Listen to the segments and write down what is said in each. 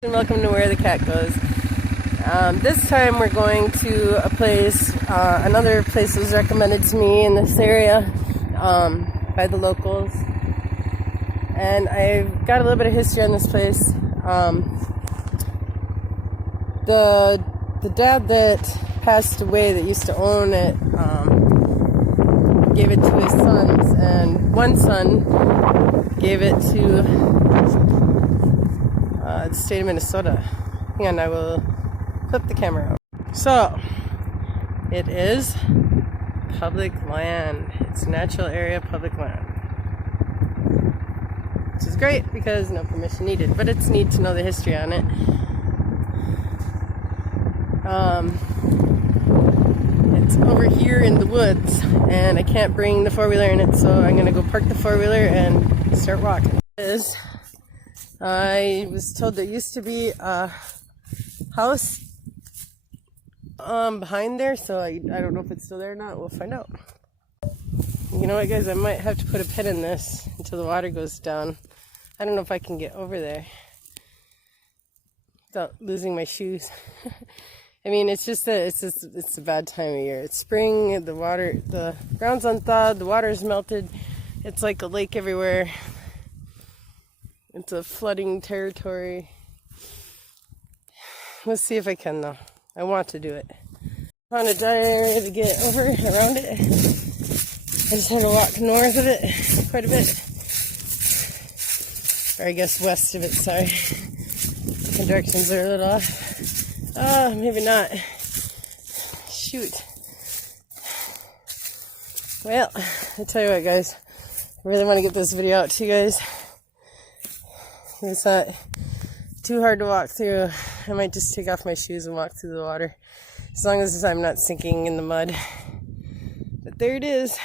And welcome to Where the Cat Goes. This time we're going to a place, another place that was recommended to me in this area by the locals. And I've got a little bit of history on this place. The dad that passed away that used to own it gave it to his sons, and one son gave it to the state of Minnesota. Hang on, I will flip the camera out. So, it is public land. It's natural area public land. Which is great because no permission needed, but it's neat to know the history on it. It's over here in the woods, and I can't bring the four-wheeler in it, so I'm gonna go park the four-wheeler and start walking. I was told there used to be a house behind there, so I don't know if it's still there or not. We'll find out. You know what, guys? I might have to put a pin in this until the water goes down. I don't know if I can get over there without losing my shoes. I mean, it's just that it's a bad time of year. It's spring, the ground's unthawed, the water's melted. It's like a lake everywhere. It's a flooding territory. Let's see if I can, though. I want to do it. Found a dry area to get over around it. I just had to walk north of it quite a bit. Or I guess west of it, sorry. My directions are a little off. Oh, maybe not. Shoot. Well, I tell you what, guys. I really want to get this video out to you guys. It's not too hard to walk through. I might just take off my shoes and walk through the water, as long as I'm not sinking in the mud. But there it is.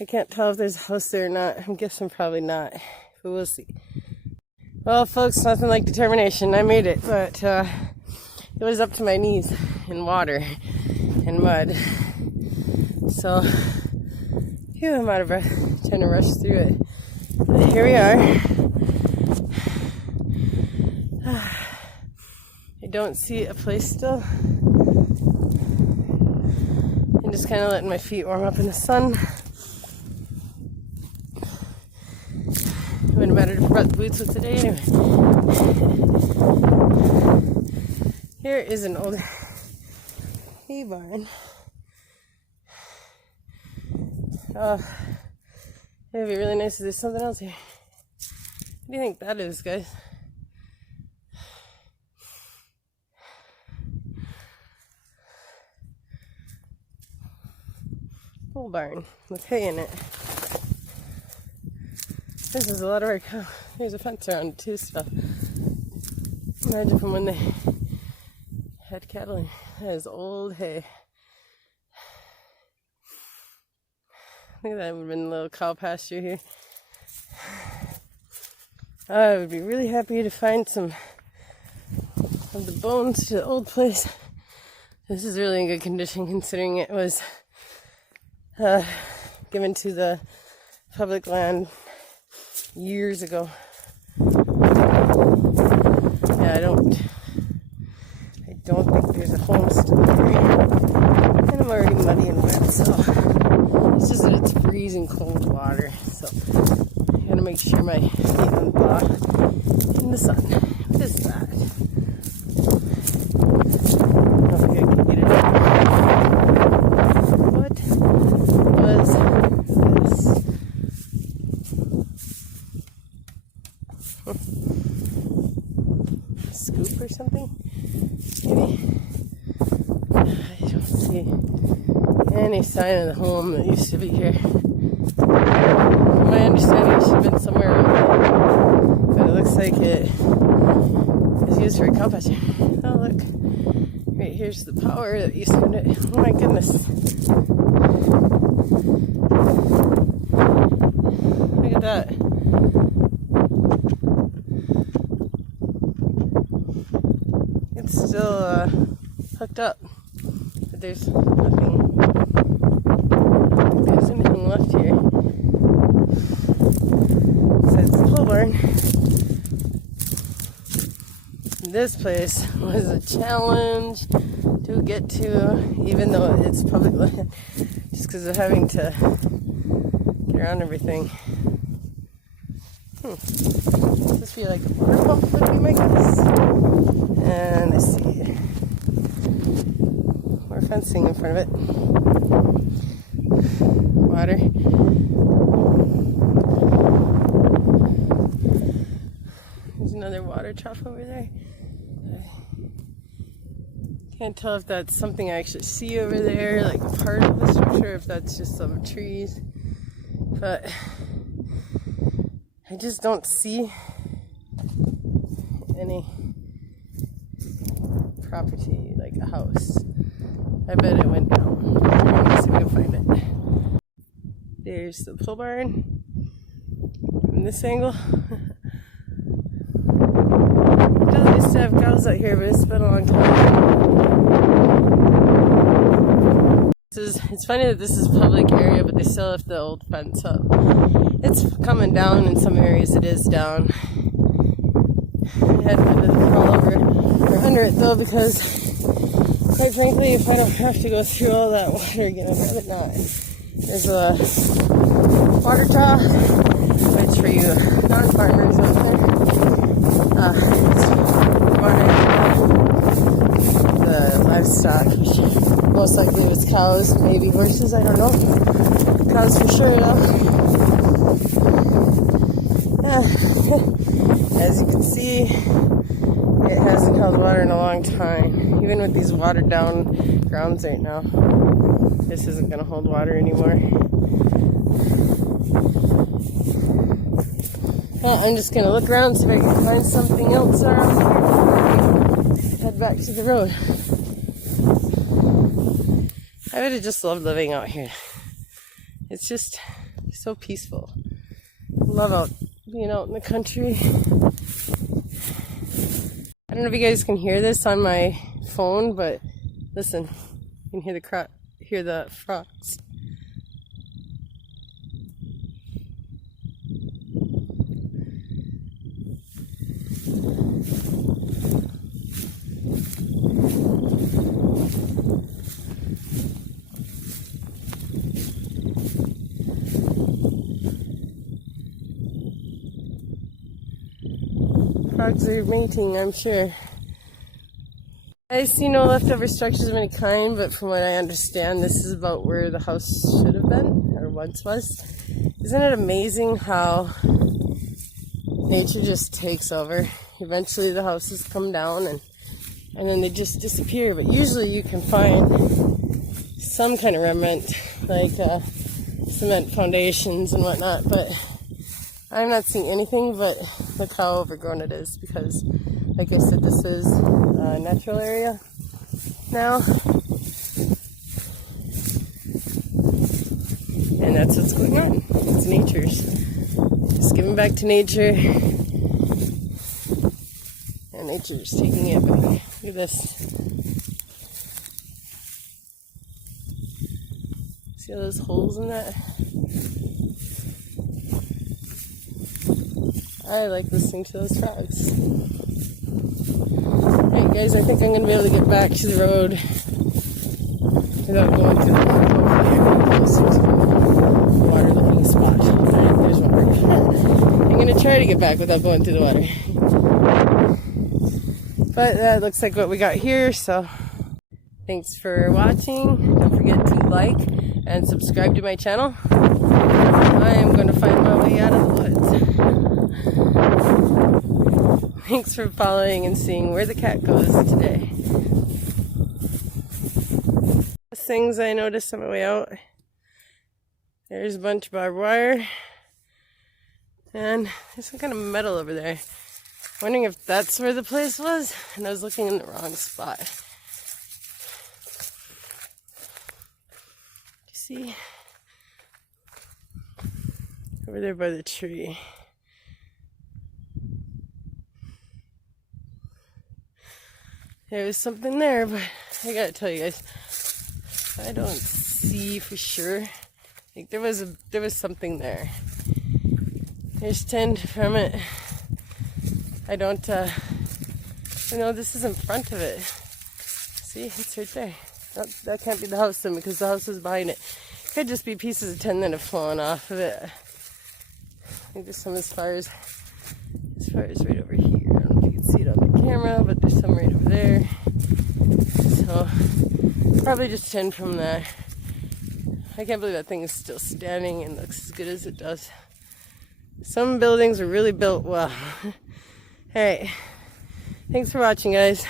I can't tell if there's a house there or not. I'm guessing probably not, but we'll see. Well, folks, nothing like determination. I made it, but it was up to my knees in water and mud. So, phew, I'm out of breath trying to rush through it. But here we are. I don't see a place still. I'm just kind of letting my feet warm up in the sun. It wouldn't matter if I brought the boots with today anyway. Here is an old hay barn. Oh, it would be really nice if there's something else here. What do you think that is, guys? PoleBarn with hay in it. This is a lot of work. Oh, there's a fence around it too, so imagine from when they had cattle in. That is old hay. I think that would have been a little cow pasture here. I would be really happy to find some of the bones to the old place. This is really in good condition considering it was given to the public land years ago. Yeah, I don't think there's a home still here. And I'm already muddy and wet, so it's just that it's freezing cold water. So I gotta make sure my feet don't thaw in the sun. What is that? I don't think I can get it out. What was this? Scoop or something? Maybe? I don't see any sign of the home that used to be here. From my understanding, it should have been somewhere around here. But it looks like it was used for a cow pasture. Oh, look. Right here's the power that used to it. Oh my goodness. Look at that. It's still hooked up, but there's nothing. If there's anything left here. So it's the PoleBarn. This place was a challenge to get to, even though it's public land, just because of having to get around everything. This be like a water pump would be my guess. And let's see. More fencing in front of it. Water. There's another water trough over there. Can't tell if that's something I actually see over there, like a part of the structure, if that's just some trees. But I just don't see any property like a house. I bet it went down. Let's see if we can find it. There's the pole barn from this angle. It doesn't used to have cows out here, but it's been a long time. It's funny that this is a public area, but they still have the old fence up. It's coming down in some areas. It is down. I had to crawl over or under it though, because quite frankly, if I don't have to go through all that water again, I'd rather not. There's a water trough, which for you non-farmers out there, it's water the livestock. Most likely it was cows, maybe horses, I don't know. Cows for sure though. As you can see, it hasn't held water in a long time. Even with these watered down grounds right now, this isn't going to hold water anymore. I'm just going to look around, see if I can find something else around here. Head back to the road. I would have just loved living out here. It's just so peaceful. Love being out in the country. I don't know if you guys can hear this on my phone, but listen, you can hear the frogs. Frogs are mating, I'm sure. I see no leftover structures of any kind, but from what I understand, this is about where the house should have been, or once was. Isn't it amazing how nature just takes over? Eventually the houses come down and then they just disappear, but usually you can find some kind of remnant, like cement foundations and whatnot, but I'm not seeing anything. But look how overgrown it is, because like I said, this is a natural area now, and that's what's going on. It's nature's just giving back to nature, and nature's taking it back. Look at this. See all those holes in that? I like listening to those frogs. Alright guys, I think I'm going to be able to get back to the road without going through the water looking spot. Alright, there's water. I'm going to try to get back without going through the water. But that looks like what we got here, so thanks for watching. Don't forget to like and subscribe to my channel. I am going to find my way out of the woods. Thanks for following and seeing where the cat goes today. Things I noticed on my way out. There's a bunch of barbed wire. And there's some kind of metal over there. Wondering if that's where the place was, and I was looking in the wrong spot. You see? Over there by the tree. There was something there, but I gotta tell you guys, I don't see for sure. Like there was something there. There's tend from it. I don't I know this is in front of it. See, it's right there. That can't be the house then, because the house is behind it. Could just be pieces of tin that have fallen off of it. I think there's some as far as right over here. I don't know if you can see it on the camera, but there's some right over there. So probably just tin from there. I can't believe that thing is still standing and looks as good as it does. Some buildings are really built well. Alright, thanks for watching, guys.